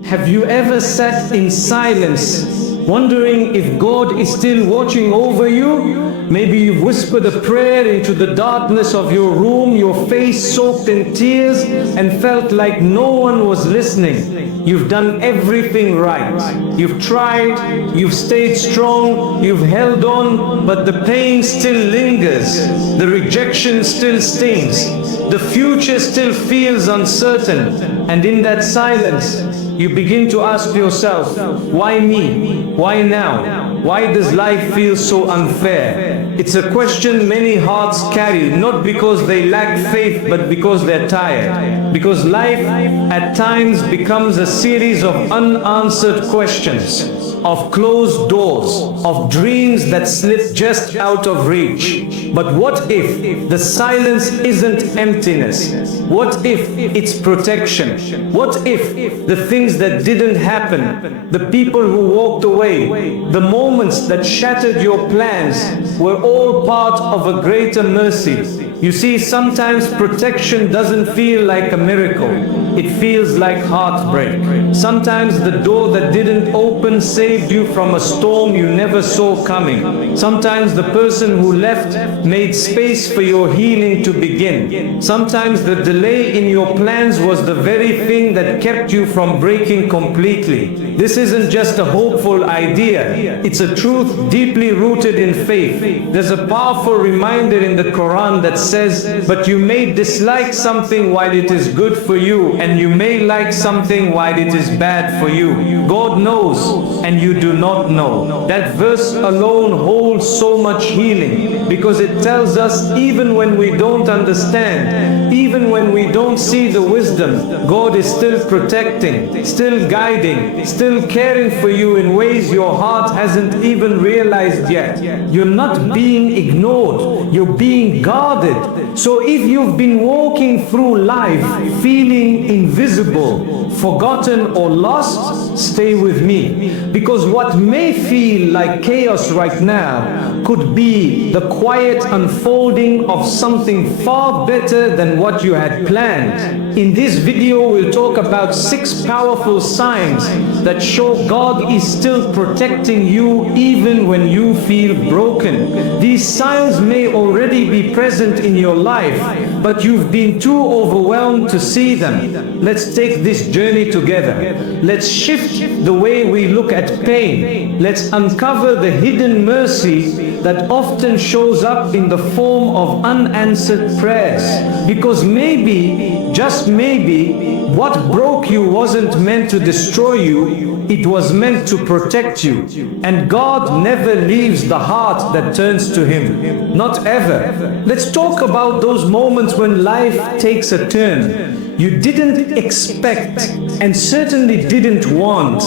Have you ever sat in silence, wondering if God is still watching over you? Maybe you've whispered a prayer into the darkness of your room, your face soaked in tears, and felt like no one was listening. You've done everything right. You've tried, you've stayed strong, you've held on, but the pain still lingers. The rejection still stings. The future still feels uncertain. And in that silence, you begin to ask yourself, why me? Why now? Why does life feel so unfair? It's a question many hearts carry, not because they lack faith, but because they're tired. Because life at times becomes a series of unanswered questions, of closed doors, of dreams that slip just out of reach. But what if the silence isn't emptiness? What if it's protection? What if the things that didn't happen, the people who walked away, the moments that shattered your plans were all part of a greater mercy? You see, sometimes protection doesn't feel like a miracle. It feels like heartbreak. Sometimes the door that didn't open saved you from a storm you never saw coming. Sometimes the person who left made space for your healing to begin. Sometimes the delay in your plans was the very thing that kept you from breaking completely. This isn't just a hopeful idea. It's a truth deeply rooted in faith. There's a powerful reminder in the Qur'an that says, but you may dislike something while it is good for you, and you may like something while it is bad for you. God knows, and you do not know. That verse alone holds so much healing, because it tells us even when we don't understand, even when we don't see the wisdom, God is still protecting, still guiding, still caring for you in ways your heart hasn't even realized yet. You're not being ignored, you're being guarded. So if you've been walking through life feeling invisible, forgotten or lost, stay with me. Because what may feel like chaos right now could be the quiet unfolding of something far better than what you had planned. In this video, we'll talk about 6 powerful signs that show God is still protecting you even when you feel broken. These signs may already be present in your life, but you've been too overwhelmed to see them. Let's take this journey together. Let's shift the way we look at pain. Let's uncover the hidden mercy that often shows up in the form of unanswered prayers. Because maybe, just maybe, what broke you wasn't meant to destroy you, it was meant to protect you. And God never leaves the heart that turns to Him. Not ever. Let's talk about those moments when life takes a turn you didn't expect and certainly didn't want.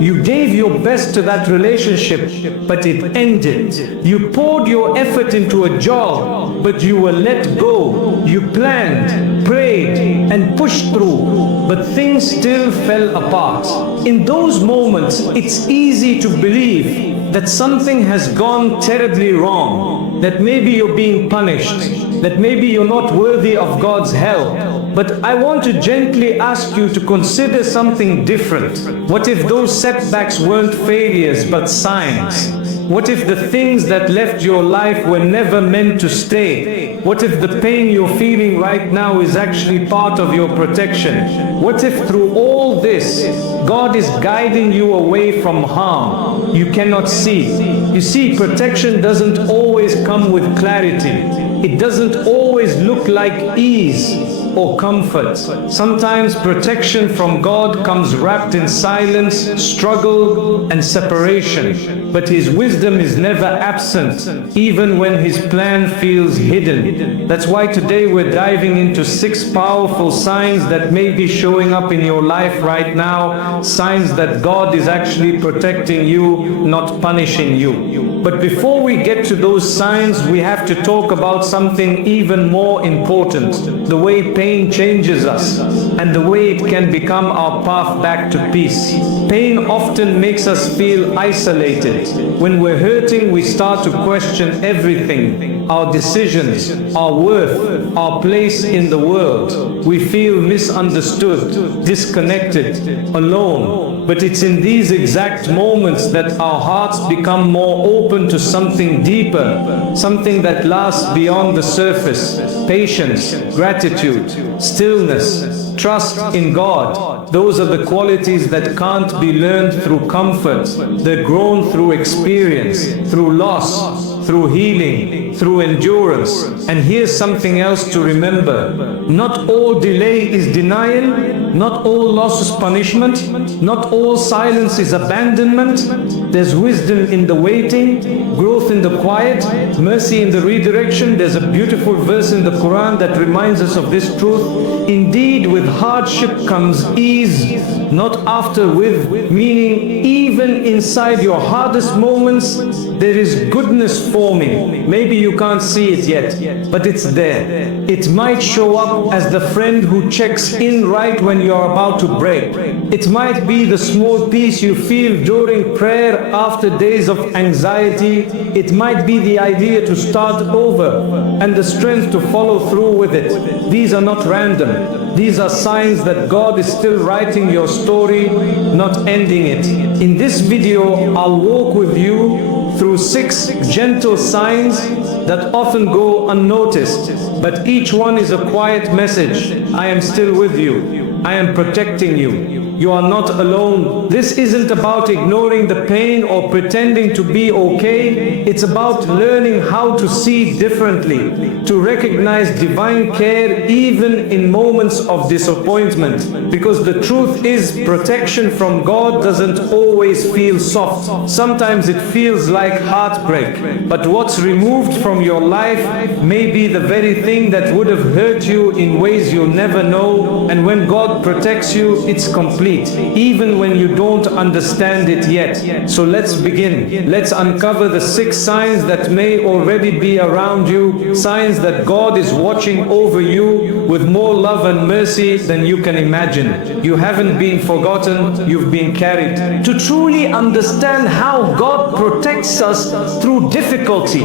You gave your best to that relationship, but it ended. You poured your effort into a job, but you were let go. You planned, prayed, and pushed through, but things still fell apart. In those moments, it's easy to believe that something has gone terribly wrong, that maybe you're being punished, that maybe you're not worthy of God's help. But I want to gently ask you to consider something different. What if those setbacks weren't failures but signs? What if the things that left your life were never meant to stay? What if the pain you're feeling right now is actually part of your protection? What if through all this, God is guiding you away from harm you cannot see? You see, protection doesn't always come with clarity. It doesn't always look like ease or comfort. Sometimes protection from God comes wrapped in silence, struggle, and separation. But His wisdom is never absent, even when His plan feels hidden. That's why today we're diving into 6 powerful signs that may be showing up in your life right now, signs that God is actually protecting you, not punishing you. But before we get to those signs, we have to talk about something even more important: the way pain changes us and the way it can become our path back to peace. Pain often makes us feel isolated. When we're hurting, we start to question everything: our decisions, our worth, our place in the world. We feel misunderstood, disconnected, alone. But it's in these exact moments that our hearts become more open to something deeper, something that lasts beyond the surface. Patience, gratitude, stillness, trust in God. Those are the qualities that can't be learned through comfort. They're grown through experience, through loss, through healing, through endurance. And here's something else to remember. Not all delay is denial, not all loss is punishment, not all silence is abandonment. There's wisdom in the waiting, growth in the quiet, mercy in the redirection. There's a beautiful verse in the Qur'an that reminds us of this truth. Indeed, with hardship comes ease, not after with, meaning even inside your hardest moments, there is goodness forming. Maybe you can't see it yet, but it's there. It might show up as the friend who checks in right when you're about to break. It might be the small peace you feel during prayer after days of anxiety. It might be the idea to start over and the strength to follow through with it. These are not random. These are signs that God is still writing your story, not ending it. In this video, I'll walk with you through 6 gentle signs that often go unnoticed, but each one is a quiet message. I am still with you. I am protecting you. You are not alone. This isn't about ignoring the pain or pretending to be okay. It's about learning how to see differently, to recognize divine care even in moments of disappointment. Because the truth is, protection from God doesn't always feel soft. Sometimes it feels like heartbreak. But what's removed from your life may be the very thing that would have hurt you in ways you'll never know. And when God protects you, it's complete, even when you don't understand it yet. So let's begin. Let's uncover the 6 signs that may already be around you, signs that God is watching over you with more love and mercy than you can imagine. You haven't been forgotten, you've been carried. To truly understand how God protects us through difficulty,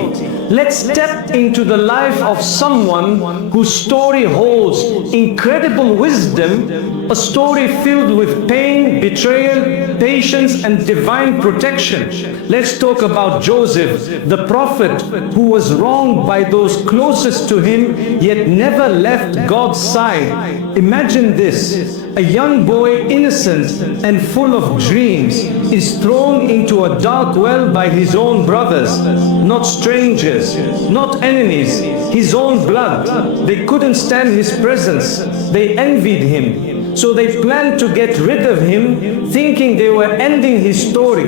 let's step into the life of someone whose story holds incredible wisdom, a story filled with pain, betrayal, patience, and divine protection. Let's talk about Joseph, the prophet who was wronged by those closest to him, yet never left God's side. Imagine this. A young boy, innocent and full of dreams, is thrown into a dark well by his own brothers, not strangers, not enemies, his own blood. They couldn't stand his presence. They envied him. So they planned to get rid of him, thinking they were ending his story.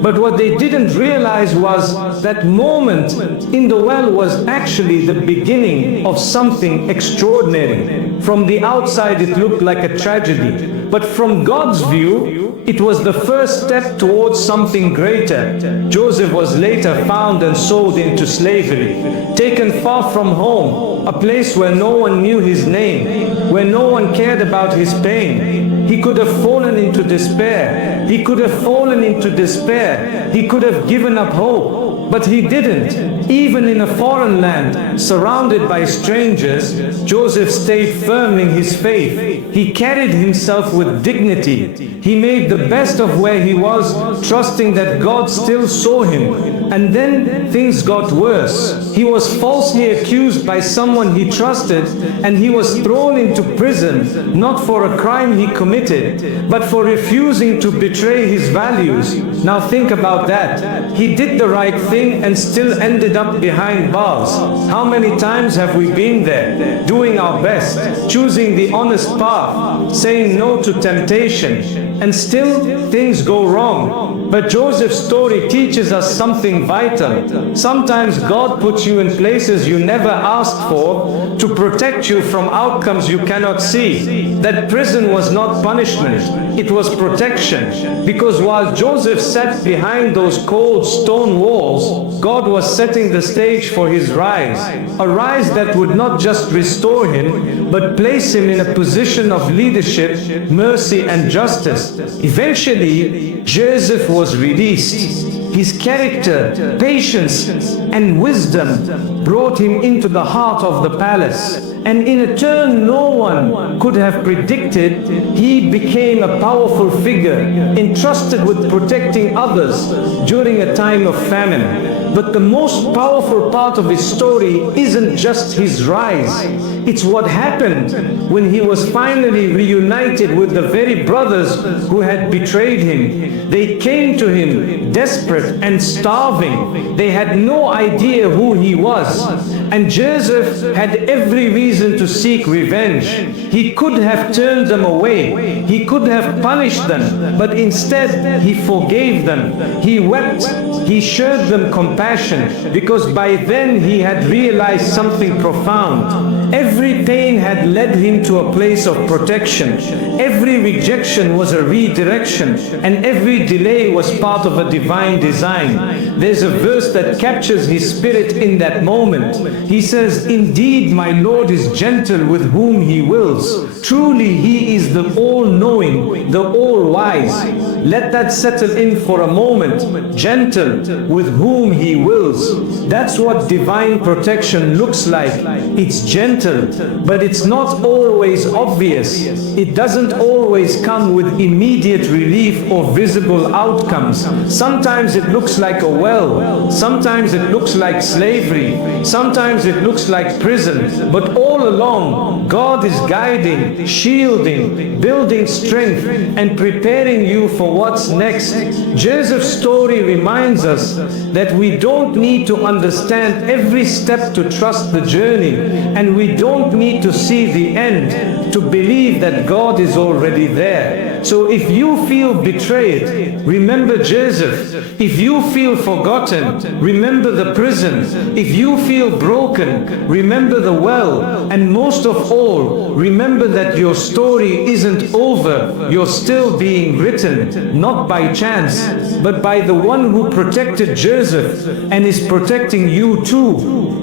But what they didn't realize was that moment in the well was actually the beginning of something extraordinary. From the outside it looked like a tragedy, but from God's view, it was the first step towards something greater. Joseph was later found and sold into slavery, taken far from home, a place where no one knew his name, where no one cared about his pain. He could have fallen into despair. He could have fallen into despair. He could have given up hope. But he didn't. Even in a foreign land, surrounded by strangers, Joseph stayed firm in his faith. He carried himself with dignity. He made the best of where he was, trusting that God still saw him. And then things got worse. He was falsely accused by someone he trusted, and he was thrown into prison, not for a crime he committed, but for refusing to betray his values. Now think about that. He did the right thing and still ended up behind bars. How many times have we been there, doing our best, choosing the honest path, saying no to temptation, and still things go wrong? But Joseph's story teaches us something vital. Sometimes God puts you in places you never asked for to protect you from outcomes you cannot see. That prison was not punishment, it was protection. Because while Joseph sat behind those cold stone walls, God was setting the stage for his rise. A rise that would not just restore him, but place him in a position of leadership, mercy, and justice. Eventually, Joseph was released. his character, patience, and wisdom brought him into the heart of the palace. And in a turn no one could have predicted, he became a powerful figure, entrusted with protecting others during a time of famine. But the most powerful part of his story isn't just his rise. It's what happened when he was finally reunited with the very brothers who had betrayed him. They came to him desperate and starving. They had no idea who he was. And Joseph had every reason to seek revenge. He could have turned them away. He could have punished them. But instead, he forgave them. He wept. He showed them compassion, because by then he had realized something profound. Every pain had led him to a place of protection. Every rejection was a redirection, and every delay was part of a divine design. There's a verse that captures his spirit in that moment. He says, "Indeed, my Lord is gentle with whom he wills. Truly, he is the all-knowing, the all-wise." Let that settle in for a moment. Gentle with whom he wills. That's what divine protection looks like. It's gentle, but it's not always obvious. It doesn't always come with immediate relief or visible outcomes. Sometimes it looks like a well. Sometimes it looks like slavery. Sometimes it looks like prison. But all along, God is guiding, shielding, building strength, and preparing you for what's next. Joseph's story reminds us that we don't need to understand every step to trust the journey, and we don't need to see the end to believe that God is already there. So if you feel betrayed, remember Joseph. If you feel forgotten, remember the prison. If you feel broken, remember the well. And most of all, remember that your story isn't over. You're still being written, not by chance, but by the one who protected Joseph and is protecting you too.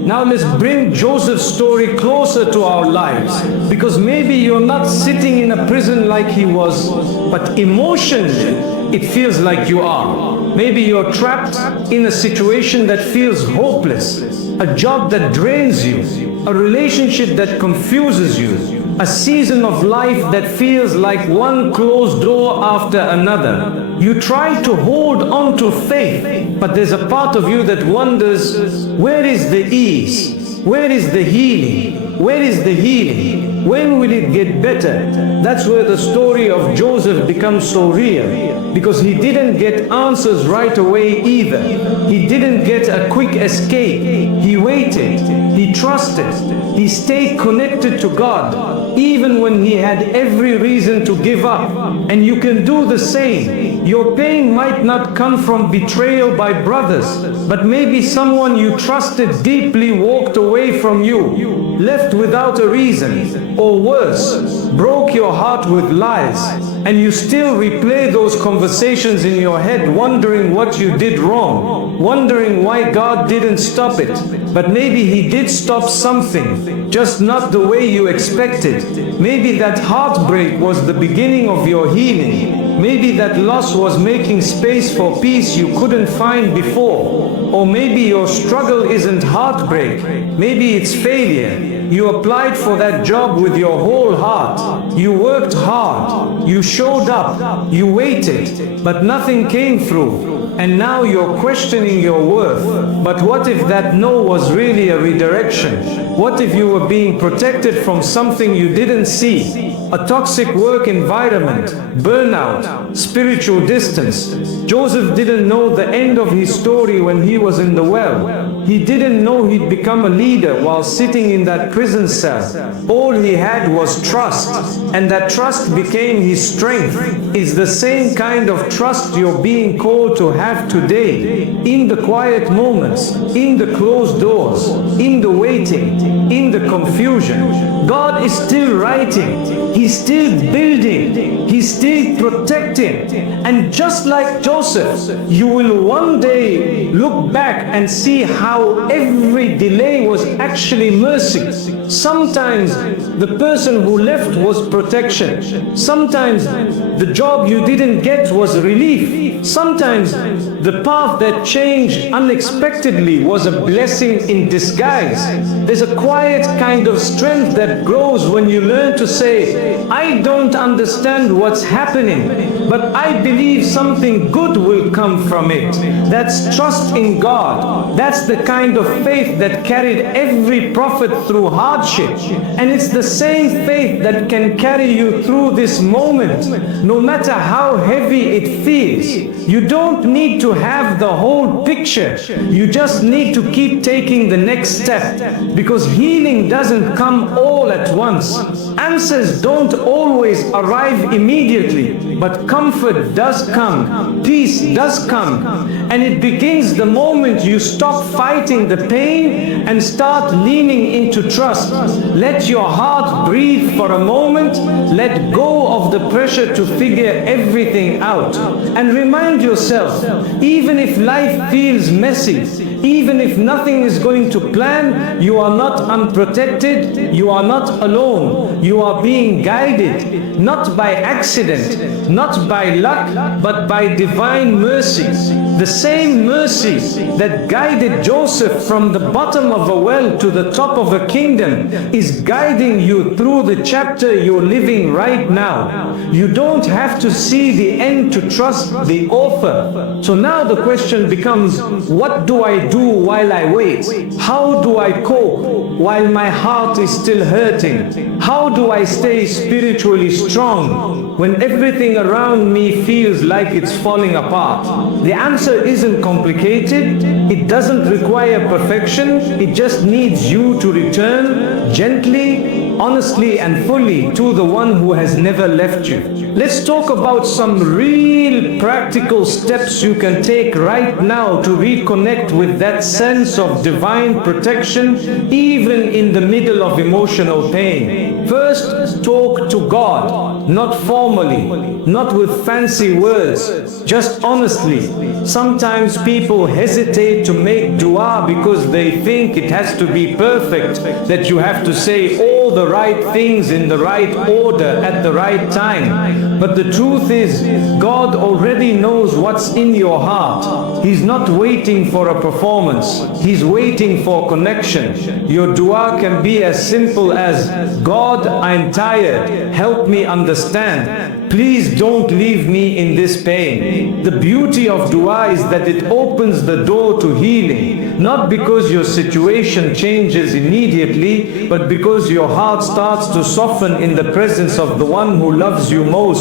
Now let's bring Joseph's story closer to our lives, because maybe you're not sitting in a prison like he was, but emotionally it feels like you are. Maybe you're trapped in a situation that feels hopeless, a job that drains you, a relationship that confuses you, a season of life that feels like one closed door after another. You try to hold on to faith, but there's a part of you that wonders, where is the ease? Where is the healing? Where is the healing? When will it get better? That's where the story of Joseph becomes so real, because he didn't get answers right away either. He didn't get a quick escape. He waited. He trusted. He stayed connected to God, even when he had every reason to give up. And you can do the same. Your pain might not come from betrayal by brothers, but maybe someone you trusted deeply walked away from you, left without a reason, or worse, broke your heart with lies. And you still replay those conversations in your head, wondering what you did wrong, wondering why God didn't stop it. But maybe He did stop something, just not the way you expected. Maybe that heartbreak was the beginning of your healing. Maybe that loss was making space for peace you couldn't find before. Or maybe your struggle isn't heartbreak. Maybe it's failure. You applied for that job with your whole heart. You worked hard. You showed up. You waited. But nothing came through. And now you're questioning your worth. But what if that no was really a redirection? What if you were being protected from something you didn't see? A toxic work environment, burnout, spiritual distance. Joseph didn't know the end of his story when he was in the well. He didn't know he'd become a leader while sitting in that prison cell. All he had was trust, and that trust became his strength. It's the same kind of trust you're being called to have today. In the quiet moments, in the closed doors, in the waiting, in the confusion. God is still writing. He's still building. He's still protecting. And just like Joseph, you will one day look back and see how every delay was actually mercy. Sometimes the person who left was protection. Sometimes the job you didn't get was relief. Sometimes the path that changed unexpectedly was a blessing in disguise. There's a quiet kind of strength that grows when you learn to say, I don't understand what's happening, but I believe something good will come from it. That's trust in God. That's the kind of faith that carried every prophet through hardship. And it's the same faith that can carry you through this moment, no matter how heavy it feels. You don't need to have the whole picture. You just need to keep taking the next step, because healing doesn't come all at once. Answers don't always arrive immediately, but comfort does come, peace does come, and it begins the moment you stop fighting the pain and start leaning into trust. Let your heart breathe for a moment, let go of the pressure to figure everything out, and remind yourself, even if life feels messy, even if nothing is going to plan, you are not unprotected, you are not alone. You are being guided, not by accident, not by luck, but by divine mercy. The same mercy that guided Joseph from the bottom of a well to the top of a kingdom is guiding you through the chapter you're living right now. You don't have to see the end to trust the author. So now the question becomes, what do I do while I wait? How do I cope while my heart is still hurting? How do I stay spiritually strong when everything around me feels like it's falling apart? The answer isn't complicated. It doesn't require perfection. It just needs you to return gently, honestly and fully to the one who has never left you. Let's talk about some real practical steps you can take right now to reconnect with that sense of divine protection, even in the middle of emotional pain. First, talk to God, not formally, not with fancy words, just honestly. Sometimes people hesitate to make dua because they think it has to be perfect, that you have to say all the right things in the right order at the right time. But the truth is, God already knows what's in your heart. He's not waiting for a performance. He's waiting for connection. Your dua can be as simple as, God, I'm tired. Help me understand. Please don't leave me in this pain. The beauty of dua is that it opens the door to healing, not because your situation changes immediately, but because your heart starts to soften in the presence of the one who loves you most.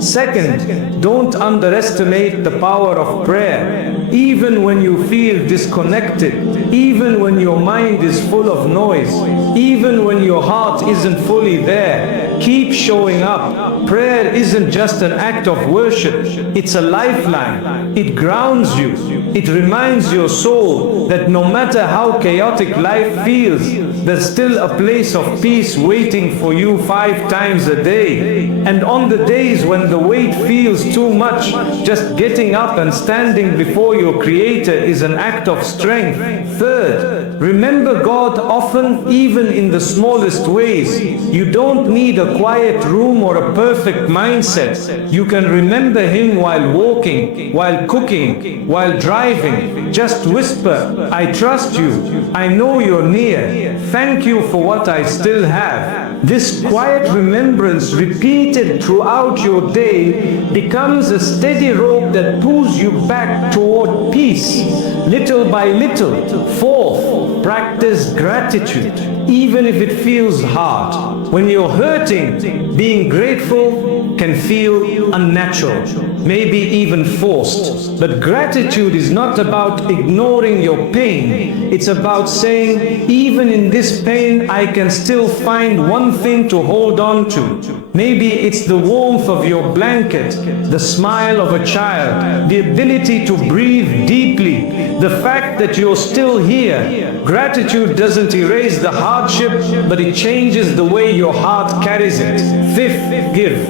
Second, don't underestimate the power of prayer. Even when you feel disconnected, even when your mind is full of noise, even when your heart isn't fully there, keep showing up. Prayer isn't just an act of worship, it's a lifeline. It grounds you. It reminds your soul that no matter how chaotic life feels, there's still a place of peace waiting for you 5 times a day. And on the days when the weight feels too much, just getting up and standing before your Creator is an act of strength. Third, remember God often, even in the smallest ways. You don't need a quiet room or a perfect mindset. You can remember Him while walking, while cooking, while driving. Just whisper, I trust you. I know you're near. Thank you for what I still have. This quiet remembrance, repeated throughout your day, becomes a steady rope that pulls you back toward peace, little by little. Fourth, practice gratitude, even if it feels hard. When you're hurting, being grateful can feel unnatural, maybe even forced. But gratitude is not about ignoring your pain. It's about saying, even in this pain, I can still find one thing to hold on to. Maybe it's the warmth of your blanket, the smile of a child, the ability to breathe deeply, the fact that you're still here. Gratitude doesn't erase the hardship, but it changes the way your heart carries it. Fifth, give.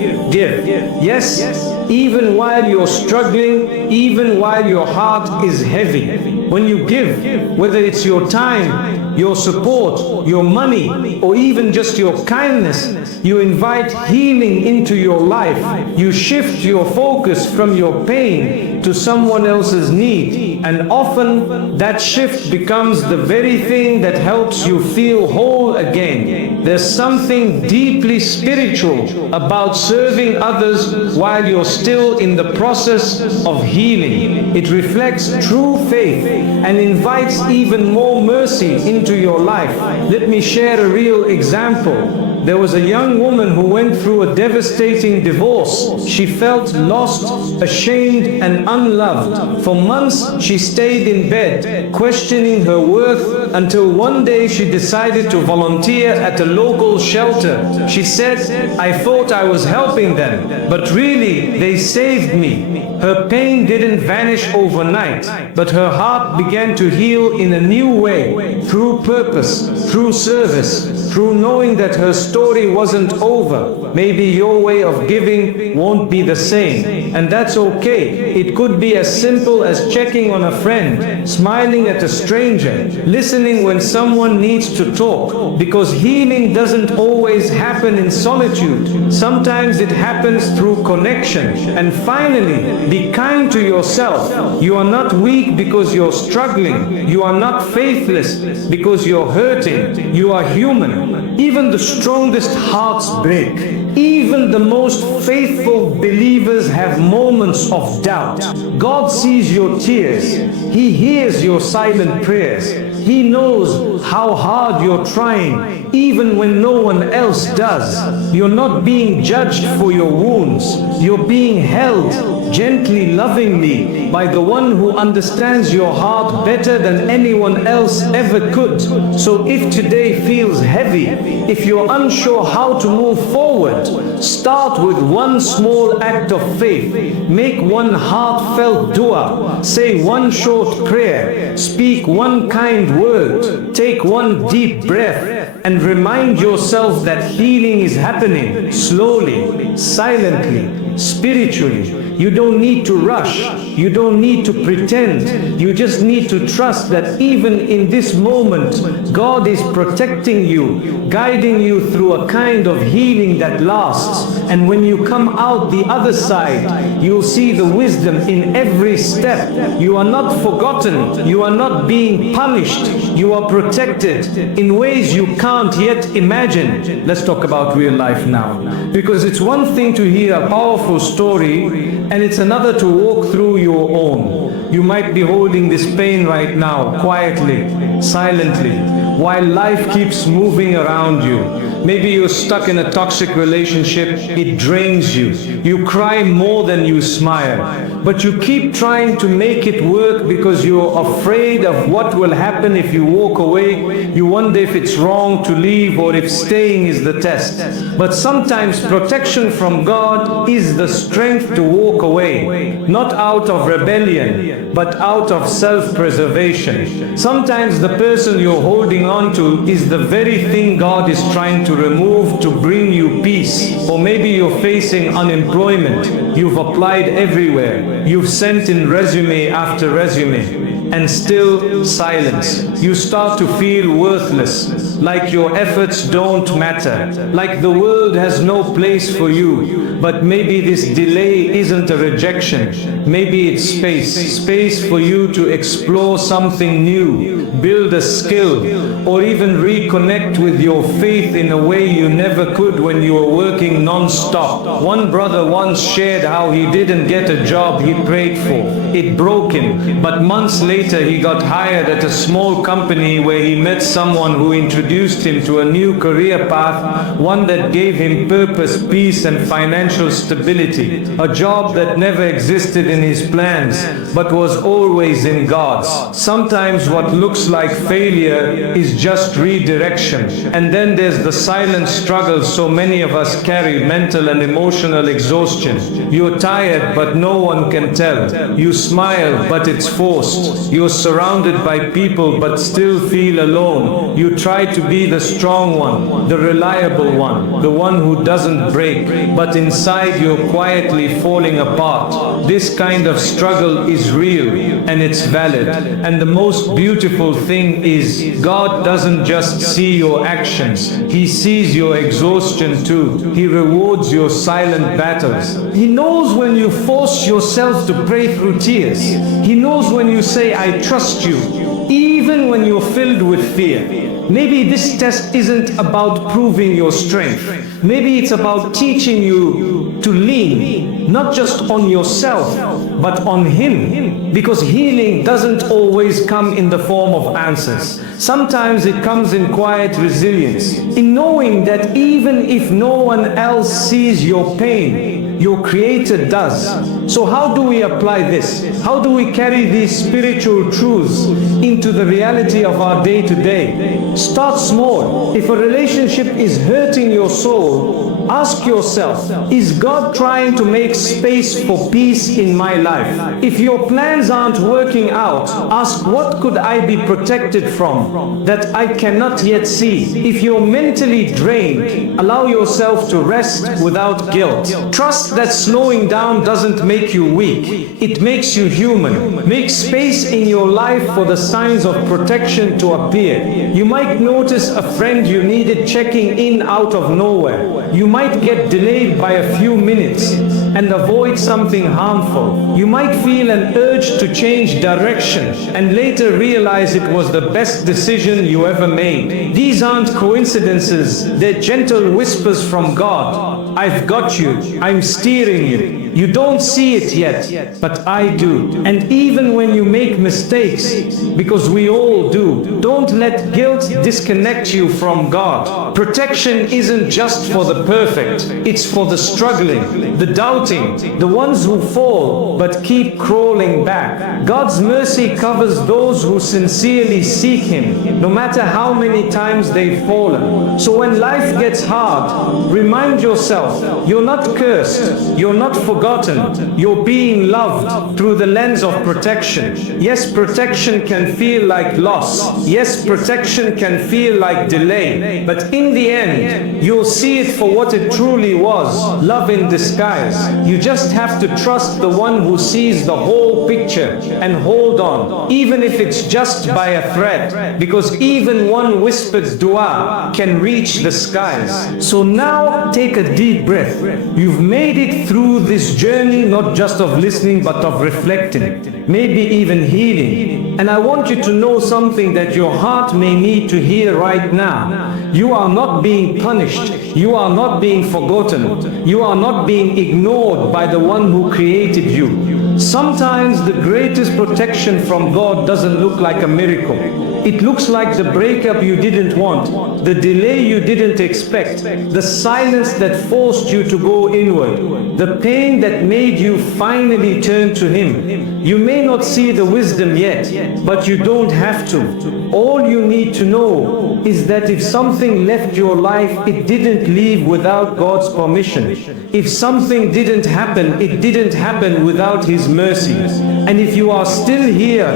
Yes, even while you're struggling, even while your heart is heavy. When you give, whether it's your time, your support, your money, or even just your kindness. You invite healing into your life. You shift your focus from your pain to someone else's need. And often that shift becomes the very thing that helps you feel whole again. There's something deeply spiritual about serving others while you're still in the process of healing. It reflects true faith and invites even more mercy into your life. Let me share a real example. There was a young woman who went through a devastating divorce. She felt lost, ashamed, and unloved. For months, she stayed in bed, questioning her worth, until one day she decided to volunteer at a local shelter. She said, "I thought I was helping them, but really they saved me." Her pain didn't vanish overnight, but her heart began to heal in a new way, through purpose, through service, through knowing that her story wasn't over. Maybe your way of giving won't be the same, and that's okay. It could be as simple as checking on a friend, smiling at a stranger, listening when someone needs to talk, because healing doesn't always happen in solitude. Sometimes it happens through connection. And finally, be kind to yourself. You are not weak because you're struggling. You are not faithless because you're hurting. You are human. Even the strongest hearts break. Even the most faithful believers have moments of doubt. God sees your tears. He hears your silent prayers. He knows how hard you're trying, even when no one else does. You're not being judged for your wounds. You're being held gently, lovingly by the one who understands your heart better than anyone else ever could. So if today feels heavy, if you're unsure how to move forward, start with one small act of faith. Make one heartfelt dua. Say one short prayer. Speak one kind word. Take one deep breath. And remind yourself that healing is happening slowly, silently, spiritually. You don't need to rush. You don't need to pretend. You just need to trust that even in this moment, God is protecting you, guiding you through a kind of healing that lasts. And when you come out the other side, you'll see the wisdom in every step. You are not forgotten. You are not being punished. You are protected in ways you can't yet imagine. Let's talk about real life now. Because it's one thing to hear a powerful story, and it's another to walk through your own. You might be holding this pain right now, quietly, silently, while life keeps moving around you. Maybe you're stuck in a toxic relationship, it drains you. You cry more than you smile, but you keep trying to make it work because you're afraid of what will happen if you walk away. You wonder if it's wrong to leave or if staying is the test. But sometimes protection from God is the strength to walk away, not out of rebellion, but out of self-preservation. Sometimes the person you're holding on to is the very thing God is trying to remove to bring you peace. Or maybe you're facing unemployment. You've applied everywhere. You've sent in resume after resume, and still silence. You start to feel worthless, like your efforts don't matter, like the world has no place for you. But maybe this delay isn't a rejection. Maybe it's space for you to explore something new, build a skill, or even reconnect with your faith in a way you never could when you were working non-stop. One brother once shared how he didn't get a job he prayed for. It broke him, but months later he got hired at a small company where he met someone who introduced him to a new career path, one that gave him purpose, peace, and financial stability. A job that never existed in his plans, but was always in God's. Sometimes what looks like failure is just redirection. And then there's the silent struggle so many of us carry, mental and emotional exhaustion. You're tired, but no one can tell. You smile, but it's forced. You're surrounded by people, but still feel alone. You try to to be the strong one, the reliable one, the one who doesn't break, but inside you're quietly falling apart. This kind of struggle is real and it's valid. And the most beautiful thing is, God doesn't just see your actions, He sees your exhaustion too. He rewards your silent battles. He knows when you force yourself to pray through tears. He knows when you say, I trust you, even when you're filled with fear. Maybe this test isn't about proving your strength. Maybe it's about teaching you to lean, not just on yourself, but on Him. Because healing doesn't always come in the form of answers. Sometimes it comes in quiet resilience, in knowing that even if no one else sees your pain, your Creator does. So how do we apply this? How do we carry these spiritual truths into the reality of our day-to-day? Start small. If a relationship is hurting your soul, ask yourself, is God trying to make space for peace in my life? If your plans aren't working out, ask, what could I be protected from that I cannot yet see? If you're mentally drained, allow yourself to rest without guilt. Trust that slowing down doesn't make you weak. It makes you human. Make space in your life for the signs of protection to appear. You might notice a friend you needed checking in out of nowhere. You might get delayed by a few minutes and avoid something harmful. You might feel an urge to change direction and later realize it was the best decision you ever made. These aren't coincidences, they're gentle whispers from God. I've got you, I'm steering you. You don't see it yet, but I do. And even when you make mistakes, because we all do, don't let guilt disconnect you from God. Protection isn't just for the perfect, it's for the struggling, the doubting, the ones who fall but keep crawling back. God's mercy covers those who sincerely seek Him, no matter how many times they've fallen. So when life gets hard, remind yourself, you're not cursed, you're not forgotten, you're being loved through the lens of protection. Yes, protection can feel like loss. Yes, protection can feel like delay. But in the end, you'll see it for what it truly was, love in disguise. You just have to trust the one who sees the whole picture and hold on, even if it's just by a thread, because even one whispered dua can reach the skies. So now take a deep breath. You've made it through this journey, not just of listening, but of reflecting, maybe even healing. And I want you to know something that your heart may need to hear right now. You are not being punished. You are not being forgotten. You are not being ignored by the one who created you. Sometimes the greatest protection from God doesn't look like a miracle. It looks like the breakup you didn't want, the delay you didn't expect, the silence that forced you to go inward, the pain that made you finally turn to Him. You may not see the wisdom yet, but you don't have to. All you need to know is that if something left your life, it didn't leave without God's permission. If something didn't happen, it didn't happen without His mercy. And if you are still here,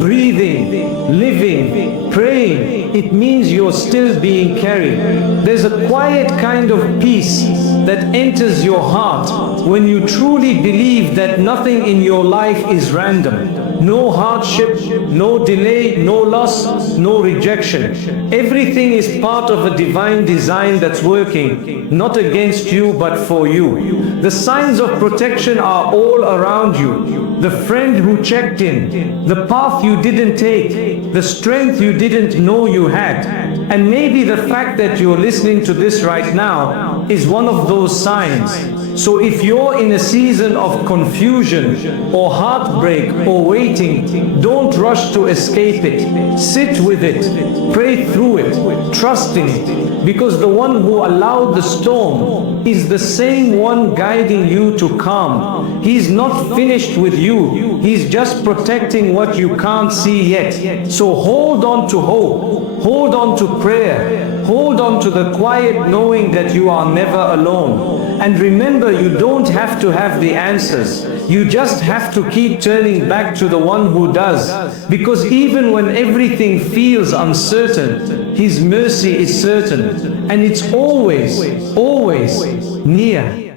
breathing, living, praying, it means you're still being carried. There's a quiet kind of peace that enters your heart when you truly believe that nothing in your life is random. No hardship, no delay, no loss, no rejection. Everything is part of a divine design that's working, not against you but for you. The signs of protection are all around you. The friend who checked in, the path you didn't take, the strength you didn't know you had. And maybe the fact that you're listening to this right now is one of those signs. So if you're in a season of confusion or heartbreak or waiting, don't rush to escape it. Sit with it, pray through it, trust in it, because the one who allowed the storm is the same one guiding you to calm. He's not finished with you, He's just protecting what you can't see yet. So hold on to hope, hold on to prayer, hold on to the quiet knowing that you are never alone. And remember, you don't have to have the answers. You just have to keep turning back to the one who does. Because even when everything feels uncertain, His mercy is certain. And it's always, always near.